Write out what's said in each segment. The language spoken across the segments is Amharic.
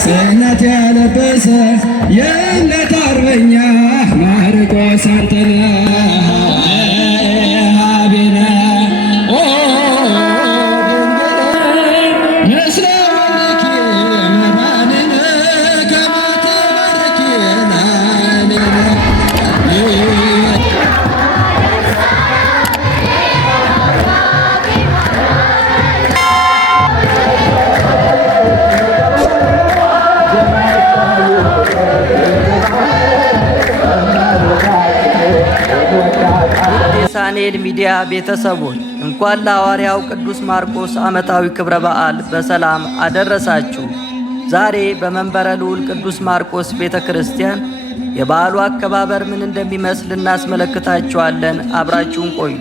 ጽናት ያለበሰ የእምነት አርበኛ ማርቆስ አንተነህ ሀቤነ የሳኔል ሚዲያ ቤተሰቦች እንኳን ለሐዋርያው ቅዱስ ማርቆስ ዓመታዊ ክብረ በዓል በሰላም አደረሳችሁ። ዛሬ በመንበረ ልዑል ቅዱስ ማርቆስ ቤተ ክርስቲያን የበዓሉ አከባበር ምን እንደሚመስል እናስመለክታችኋለን። አብራችሁን ቆዩ።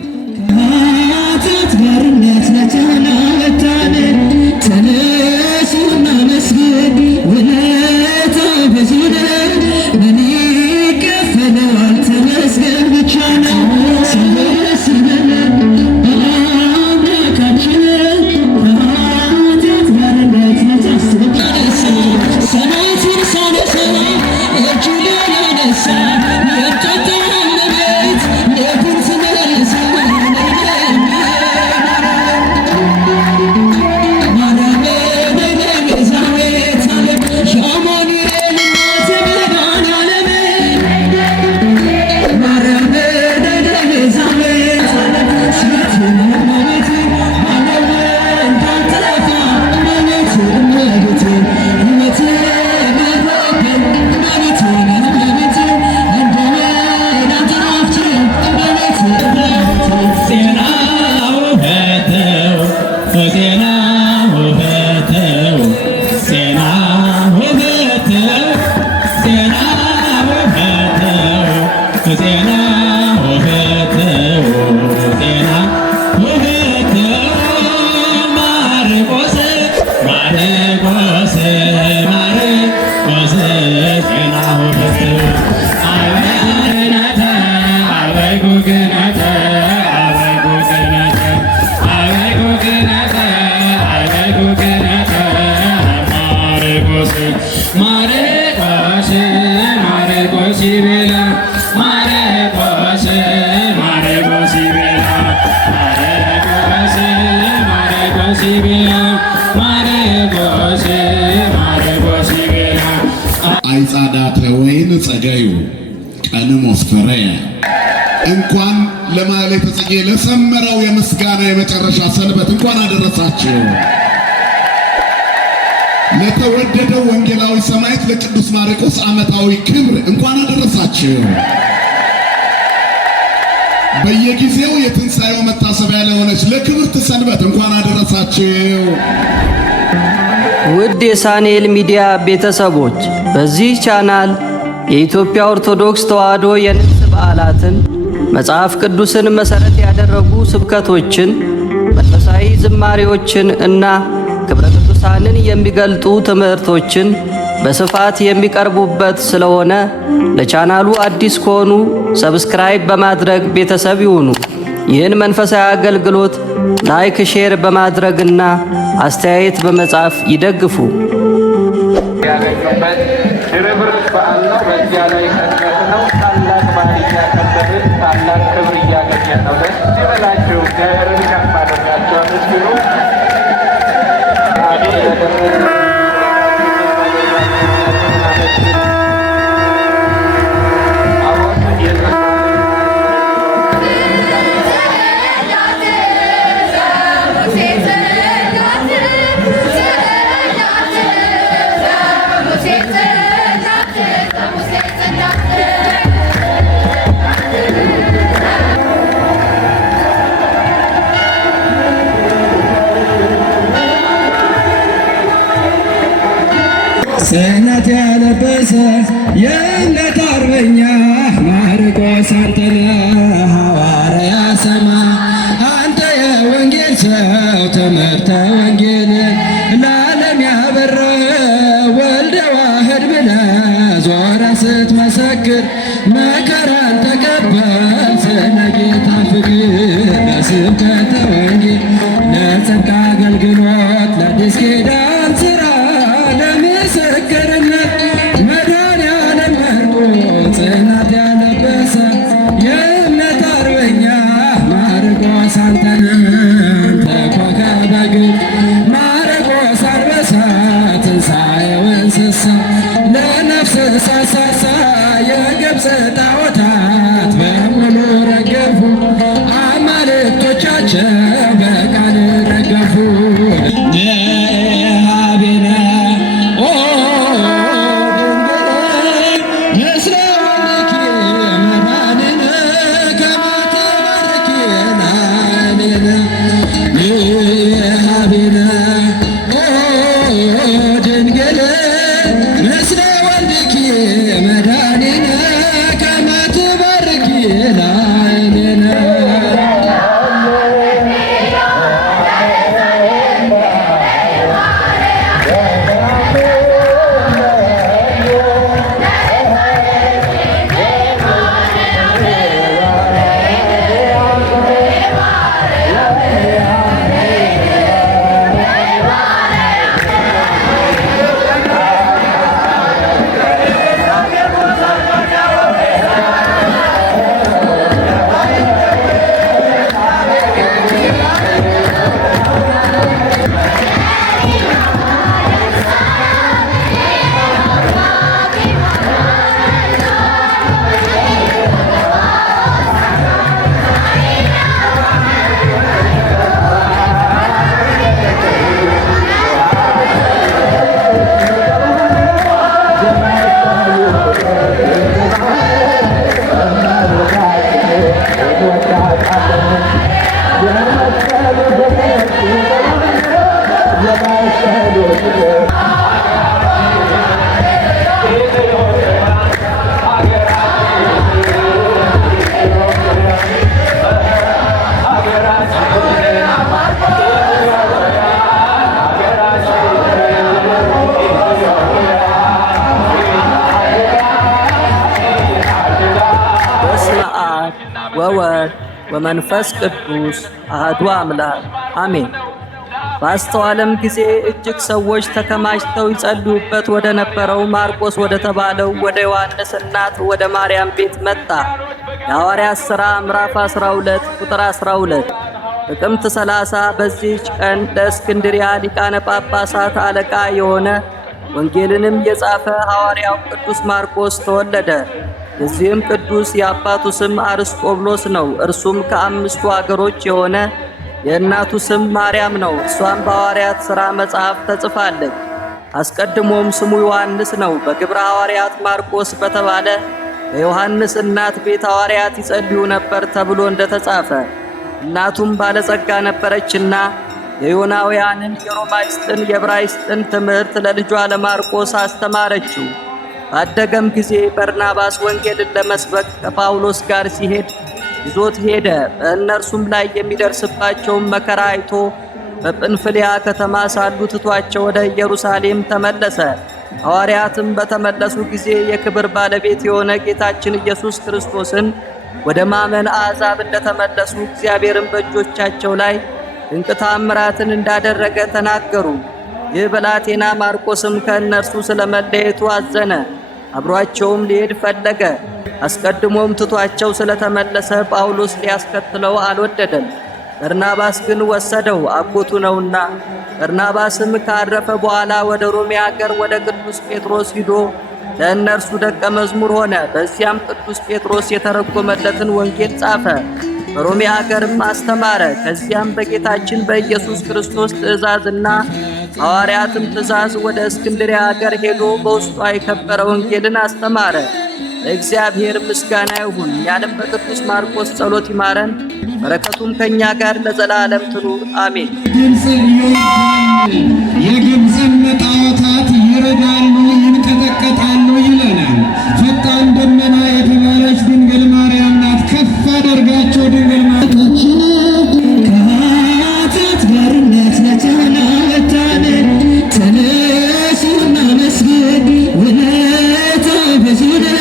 አይጻዳተ ወይን ጸገዩ ቀንም ወስፈረየ እንኳን ለማህሌተ ጽጌ ለሰመረው የምስጋና የመጨረሻ ሰንበት እንኳን አደረሳችሁ። ለተወደደው ወንጌላዊ ሰማዕት ለቅዱስ ማርቆስ ዓመታዊ ክብር እንኳን አደረሳችሁ። በየጊዜው የትንሣኤው መታሰቢያ ለሆነች ለክብርት ሰንበት እንኳን አደረሳችሁ። ውድ የሳኔል ሚዲያ ቤተሰቦች በዚህ ቻናል የኢትዮጵያ ኦርቶዶክስ ተዋሕዶ የንግስ በዓላትን፣ መጽሐፍ ቅዱስን መሠረት ያደረጉ ስብከቶችን፣ መንፈሳዊ ዝማሬዎችን እና ክብረ ቅዱሳንን የሚገልጡ ትምህርቶችን በስፋት የሚቀርቡበት ስለሆነ ለቻናሉ አዲስ ከሆኑ ሰብስክራይብ በማድረግ ቤተሰብ ይሁኑ። ይህን መንፈሳዊ አገልግሎት ላይክ፣ ሼር በማድረግና አስተያየት በመጻፍ ይደግፉ። ያገኙበት ድርብርብ በዓል ነው። በዚያ ላይ ቀድመት ነው። ታላቅ በዓል እያከበርን ታላቅ ክብር እያገኘን ነው። ደስ ይበላችሁ። እግዚአብሔርን ከፍ አድርጋችሁ አመስግኑ። ጽናት ያለበሰ የእምነት አርበኛ ማርቆስ አንተነህ ሐዋርያ ሰማዕት አንተ የወንጌል ሰው ትምህርተ ወንጌል ለዓለም ያበራ ወልደ ዋህድ ብለህ ስትመሰክር መከራን ተቀበል ስለ ጌታ ፍቅር ለስብከተ ወንጌል ለጽድቅ አገልግሎት ለአዲስ ኪዳን ሥራ ለምስክርነት መድኃኔዓለም መርጦ ጽናት ያለበሰ የእምነት አርበኛ ማርቆስ አንተነህ ኮከበ ግብፅ ማርቆስ አንበሳ ትንሣኤው እንስሳ ለነፍስ ሳሳሳ የግብፅ ጣዖታት በሙሉ ረገፉ አማልክቶቻቸው በቃል ረገፉ። ሀቤነ ኦ ድንግል ምስለ ወልድኪ መድኃኒነ ከመ ትባርኪ ላዕሌነ ሀቤነ ኦ ድንግል ምስለ ወልድኪ መድኃኒነ ከመ ትባርኪ ላዕሌነ ወወልድ ወመንፈስ ቅዱስ አሐዱ አምላክ አሜን። ባስተዋለም ጊዜ እጅግ ሰዎች ተከማችተው ይጸልዩበት ወደ ነበረው ማርቆስ ወደ ተባለው ወደ ዮሐንስ እናት ወደ ማርያም ቤት መጣ። የሐዋርያት ሥራ ምዕራፍ 12 ቁጥር 12። ጥቅምት 30 በዚህች ቀን ለእስክንድርያ ሊቃነ ጳጳሳት አለቃ የሆነ ወንጌልንም የጻፈ ሐዋርያው ቅዱስ ማርቆስ ተወለደ። የዚህም ቅዱስ የአባቱ ስም አርስቆብሎስ ነው። እርሱም ከ5 አገሮች የሆነ የእናቱ ስም ማርያም ነው። እሷም በሐዋርያት ሥራ መጽሐፍ ተጽፋለች። አስቀድሞም ስሙ ዮሐንስ ነው። በግብረ ሐዋርያት ማርቆስ በተባለ በዮሐንስ እናት ቤት ሐዋርያት ይጸልዩ ነበር ተብሎ እንደተጻፈ። እናቱም ባለጸጋ ነበረችና የዮናውያንን የሮማይስጥን የዕብራይስጥን ትምህርት ለልጇ ለማርቆስ አስተማረችው። ባደገም ጊዜ በርናባስ ወንጌልን ለመስበክ ከጳውሎስ ጋር ሲሄድ ይዞት ሄደ። በእነርሱም ላይ የሚደርስባቸውን መከራ አይቶ በጵንፍልያ ከተማ ሳሉ ትቷቸው ወደ ኢየሩሳሌም ተመለሰ። ሐዋርያትም በተመለሱ ጊዜ የክብር ባለቤት የሆነ ጌታችን ኢየሱስ ክርስቶስን ወደ ማመን አሕዛብ እንደተመለሱ እግዚአብሔርን በእጆቻቸው ላይ ድንቅ ተአምራትን እንዳደረገ ተናገሩ። ይህ ብላቴና ማርቆስም ከእነርሱ ስለ መለየቱ አዘነ። አብሯቸውም ሊሄድ ፈለገ። አስቀድሞም ትቷቸው ስለተመለሰ ጳውሎስ ሊያስከትለው አልወደደም። በርናባስ ግን ወሰደው፣ አጎቱ ነውና። በርናባስም ካረፈ በኋላ ወደ ሮሜ አገር ወደ ቅዱስ ጴጥሮስ ሂዶ ለእነርሱ ደቀ መዝሙር ሆነ። በዚያም ቅዱስ ጴጥሮስ የተረጎመለትን ወንጌል ጻፈ። በሮሜ አገርም አስተማረ። ከዚያም በጌታችን በኢየሱስ ክርስቶስ ትእዛዝና ሐዋርያትም ትእዛዝ ወደ እስክንድርያ አገር ሄዶ በውስጧ የከበረ ወንጌልን አስተማረ። ለእግዚአብሔር ምስጋና ይሁን። ያለም በቅዱስ ማርቆስ ጸሎት ይማረን፣ በረከቱም ከእኛ ጋር ለዘላለም ትኑር አሜን። የግብፅን ጣዖታት ይረዳሉ፣ ይንቀጠቀጣሉ ይለናል። ፈጣን ደመና የተባለች ድንግል ማርያም ናት። ከፍ አደርጋቸው ድንግል ማርያም ከኃጢአት ባርነት ነፃ ለመታደግ ተነሱና መስገድ ውለታ ብዙ ነው።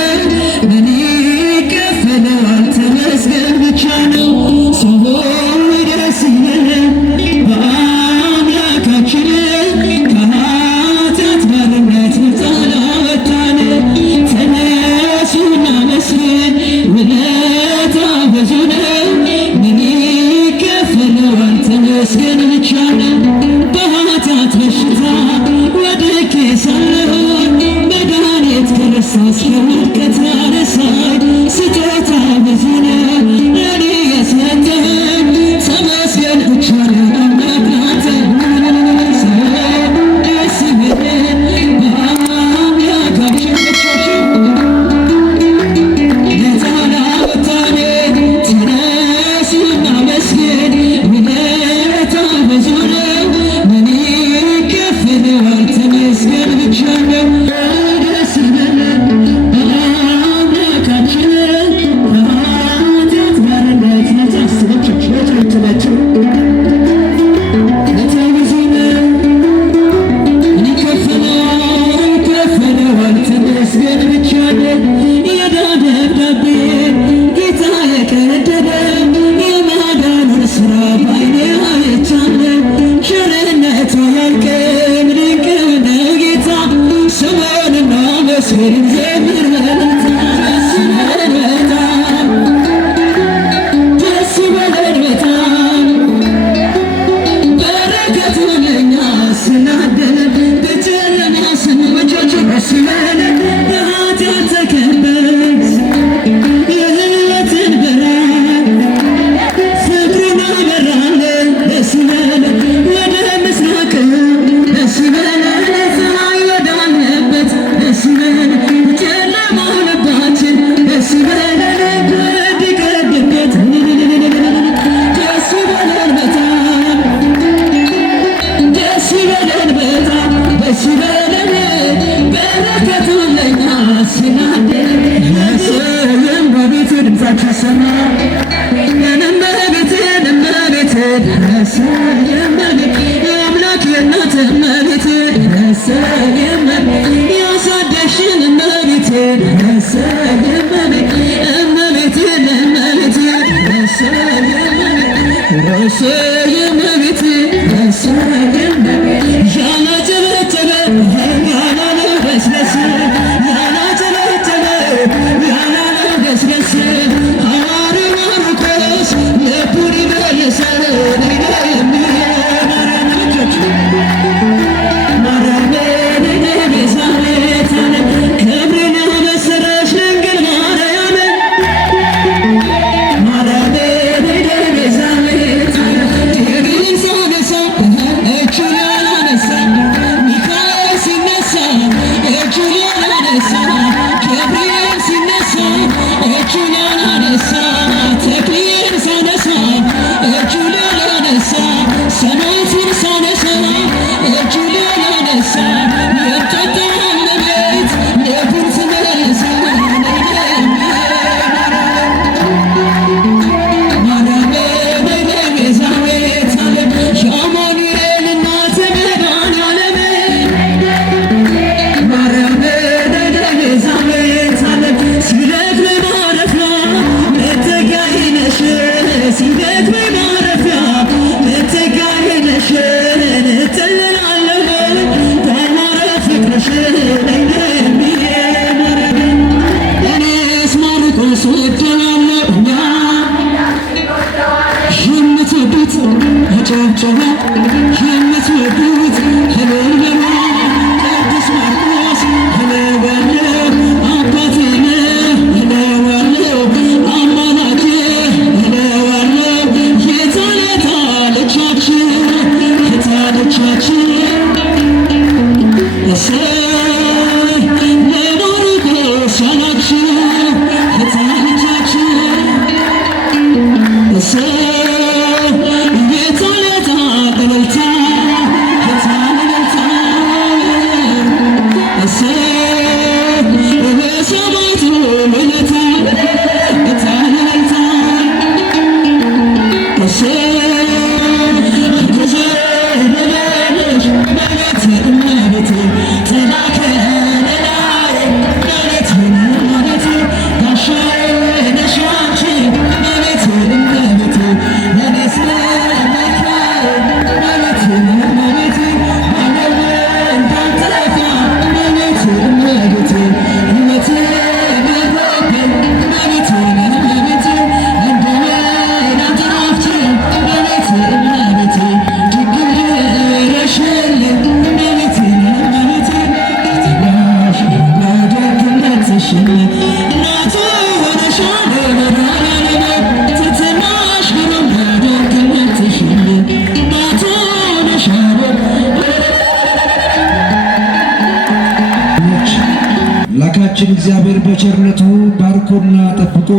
አምላካችን እግዚአብሔር በቸርነቱ ባርኮና ጠብቆ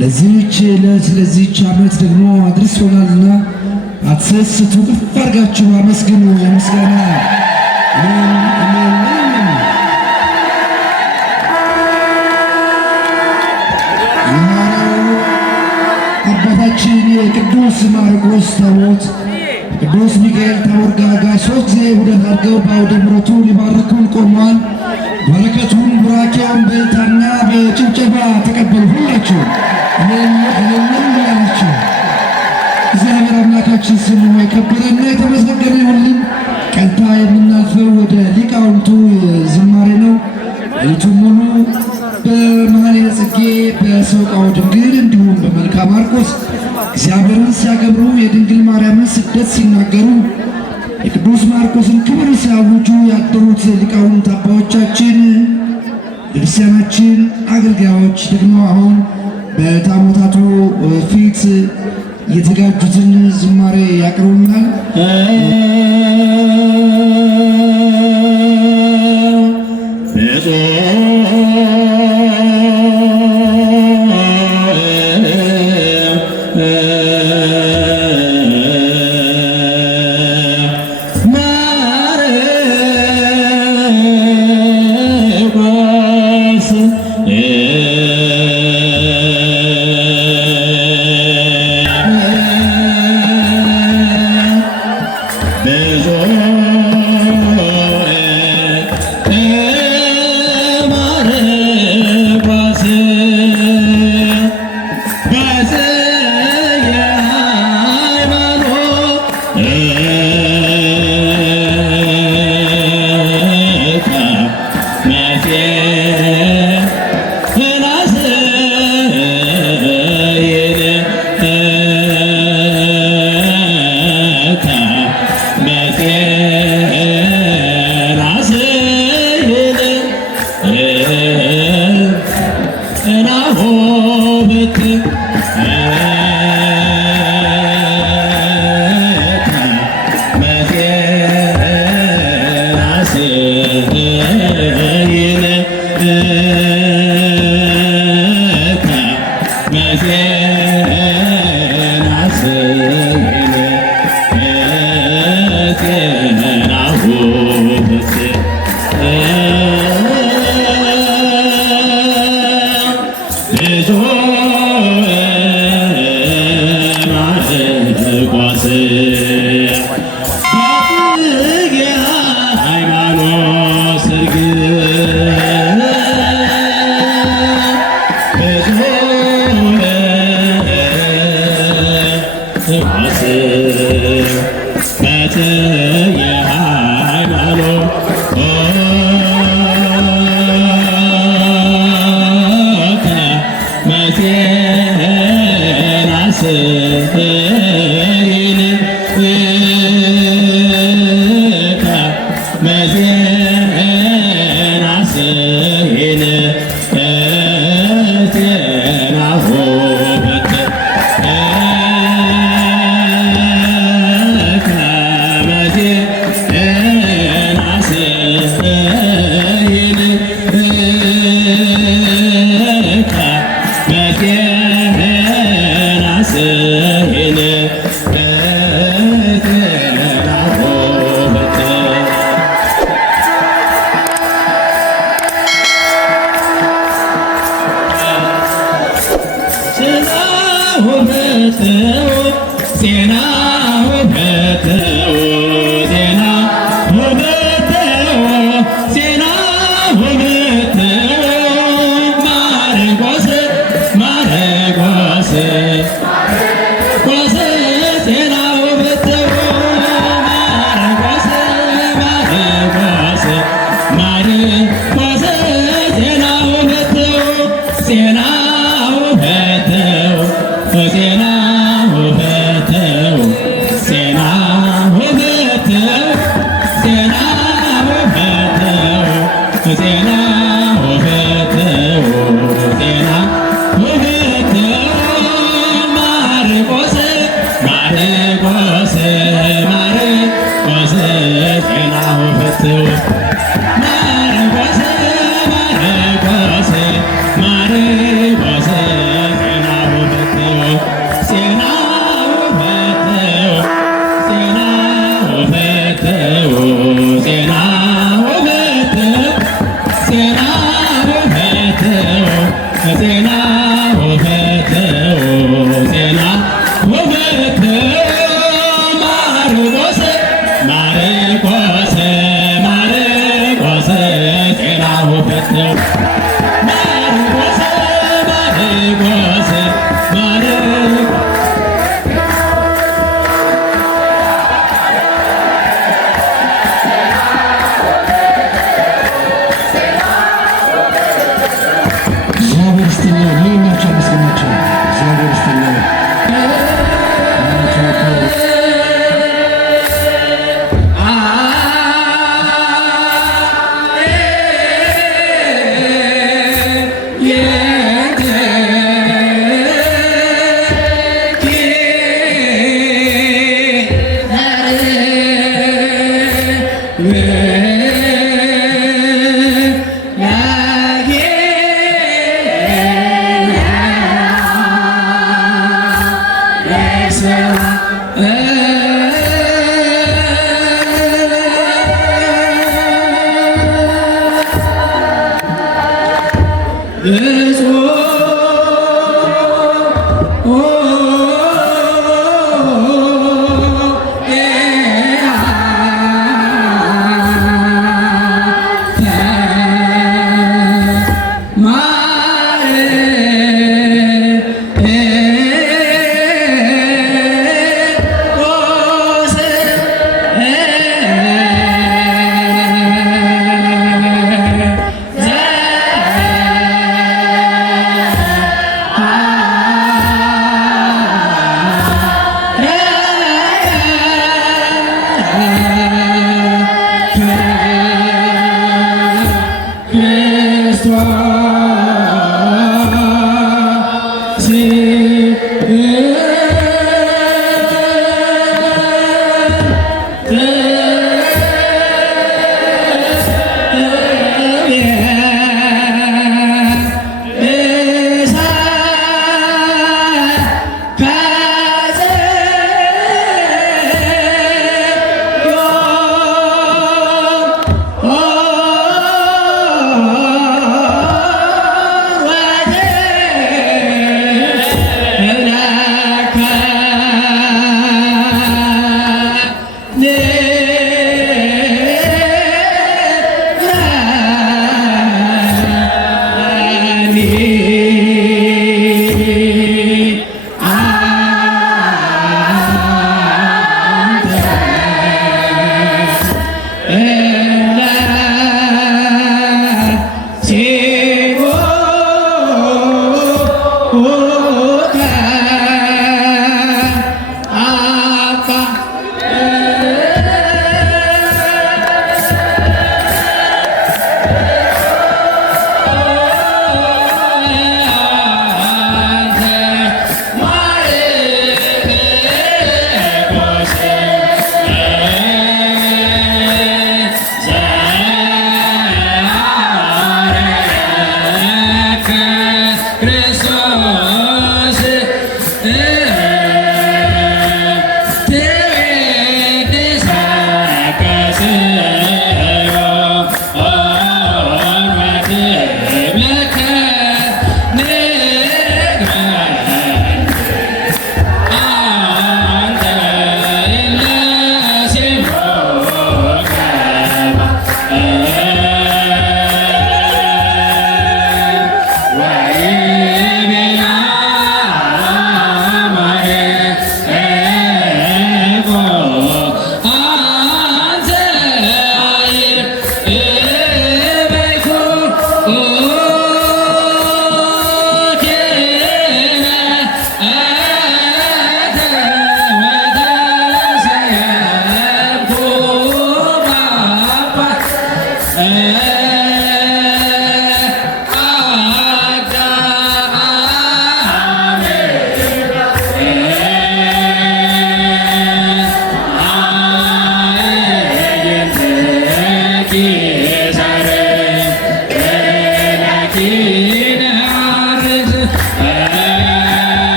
ለዚህች ዕለት ለዚህች ዓመት ደግሞ አድርሶናልና አትሰስቱ፣ ከፍ አድርጋችሁ አመስግኑ። የምስጋና አባታችን የቅዱስ ማርቆስ ታቦት ቅዱስ ሚካኤል ታቦር ጋር ሦስት ጊዜ ውደት አድርገው በአውደ ምሕረቱ ሊባርኩን ቆመዋል። በረከቱን ቡራኬውን በእልልታና በጭብጨባ ተቀበሉ። ሁላችሁ ያላችሁ እግዚአብሔር አምላካችን ስሙ የከበረና የተመሰገነ ይሁንልን። ቀጥታ የምናልፈው ወደ ሊቃውንቱ ዝማሬ ነው። ሌሊቱን ሙሉ በመኃልየ ጽጌ በሰቆቃወ ድንግል እንዲሁም በመልክአ ማርቆስ እግዚአብሔርን ሲያከብሩ የድንግል ማርያምን ስደት ሲናገሩ የቅዱስ ማርቆስን ክብር ሲያውጁ ያደሩት ሊቃውንት አባቶቻችን የክርስቲያናችን አገልጋዮች ደግሞ አሁን በታቦታቱ ፊት የተዘጋጁትን ዝማሬ ያቀርቡናል። ዜና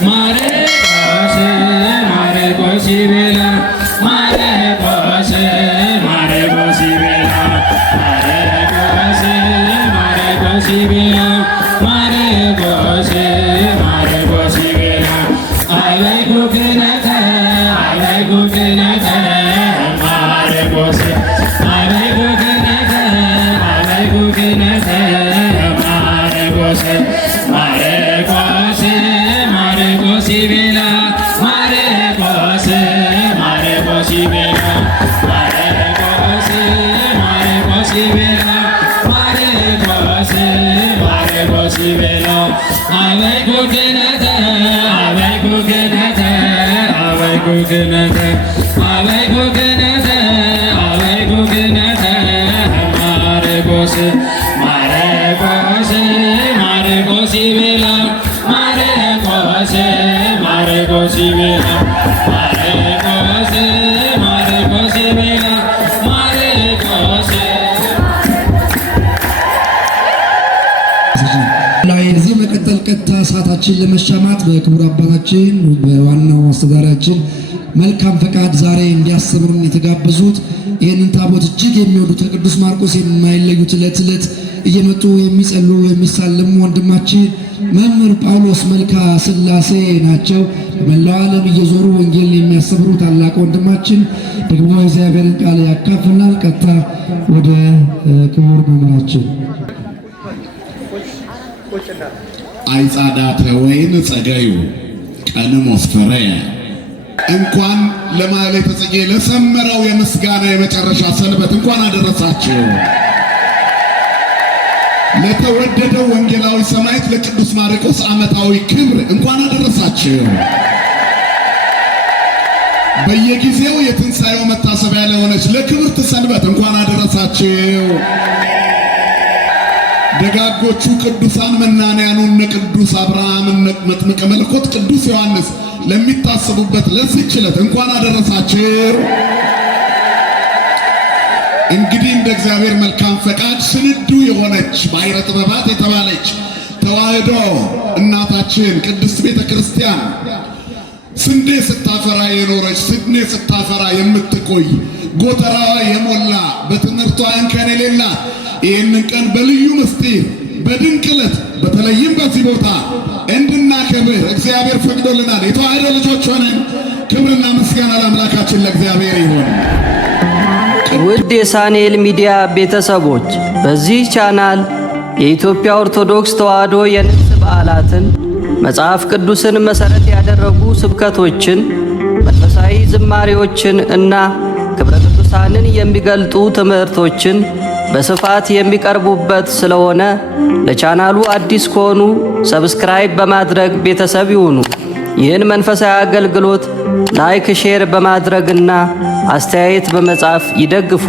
Mare ይቤላ ማርቆስ ማርቆስ ይቤላ ማርቆስ ማርቆስ ይቤላ ማርቆስ ማርቆስ ይቤላ አበይኩ ክህነተ አበይኩ ክህነተ ማርቆስ አበይኩ ክህነተ አበይኩ ክህነተ ማርቆስ ማርቆስ ማርቆስ ይቤላ ማርቆስ ማርቆስ ይቤላ ማርቆስ ማርቆስ ይቤላ ማርቆስ ማርቆስ ይቤላ አበይኩ ክህነተ አበይኩ ክህነተ አበይኩ ክህነተ አበይኩ ክህነተ አበይኩ ክህነተ ማርቆስ ማርቆስ ማርቆስ ይቤላ ማርቆስ ማርቆስ ይቤላ ማርቆስ ማርቆስ ይቤላ ማርቆስ ላይ እዚህ መቀጠል ቀጥታ ሰዓታችን ለመሻማት በክቡር አባታችን በዋናው አስተዳዳሪያችን መልካም ፈቃድ ዛሬ እንዲያስተምሩን የተጋበዙት ይህንን ታቦት እጅግ የሚወዱት ከቅዱስ ማርቆስ የማይለዩት ዕለት ዕለት እየመጡ የሚጸልዩ የሚሳለሙ ወንድማችን መምህር ጳውሎስ መልካ ሥላሴ ናቸው። በመላው ዓለም እየዞሩ ወንጌልን የሚያስተምሩ ታላቅ ወንድማችን ደግሞ እግዚአብሔርን ቃል ያካፍላል። ቀጥታ ወደ ክቡር መምህራችን አይጻዳተ ወይን ጸገዩ ቀንም ወስፈረየ እንኳን ለማኅሌተ ጽጌ ለሰመረው የምስጋና የመጨረሻ ሰንበት እንኳን አደረሳችሁ። ለተወደደው ወንጌላዊ ሰማዕት ለቅዱስ ማርቆስ ዓመታዊ ክብር እንኳን አደረሳችሁ። በየጊዜው የትንሣኤው መታሰቢያ ለሆነች ለክብርት ሰንበት እንኳን አደረሳችሁ። ደጋጎቹ ቅዱሳን መናንያኑ እነ ቅዱስ አብርሃም እነ መጥምቀ መለኮት ቅዱስ ዮሐንስ ለሚታሰቡበት ለዚህች ዕለት እንኳን አደረሳችሁ። እንግዲህ እንደ እግዚአብሔር መልካም ፈቃድ ስንዱ የሆነች ባሕረ ጥበባት የተባለች ተዋሕዶ እናታችን ቅድስት ቤተ ክርስቲያን ስንዴ ስታፈራ የኖረች ስንዴ ስታፈራ የምትቆይ ጎተራዋ የሞላ በትምህርቷ እንከን የሌላት ይህንን ቀን በልዩ ምስጢር በድንቅ ዕለት በተለይም በዚህ ቦታ እንድናከብር እግዚአብሔር ፈቅዶልናል። የተዋሕዶ ልጆች ሆነን ክብርና ምስጋና ለአምላካችን ለእግዚአብሔር ይሁን። ውድ የሳንኤል ሚዲያ ቤተሰቦች በዚህ ቻናል የኢትዮጵያ ኦርቶዶክስ ተዋሕዶ የንግስ በዓላትን፣ መጽሐፍ ቅዱስን መሠረት ያደረጉ ስብከቶችን፣ መንፈሳዊ ዝማሬዎችን እና ክብረ ቅዱሳንን የሚገልጡ ትምህርቶችን በስፋት የሚቀርቡበት ስለሆነ ለቻናሉ አዲስ ከሆኑ ሰብስክራይብ በማድረግ ቤተሰብ ይሁኑ። ይህን መንፈሳዊ አገልግሎት ላይክ፣ ሼር በማድረግና አስተያየት በመጻፍ ይደግፉ።